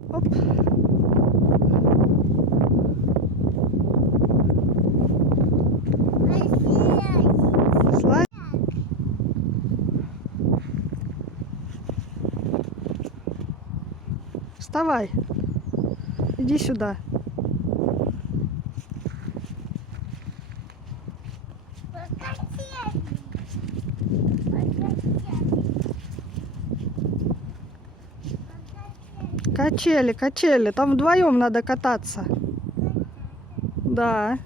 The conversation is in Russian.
Оп. Слазь. Вставай. Иди сюда. Качели, качели. Там вдвоем надо кататься. Да.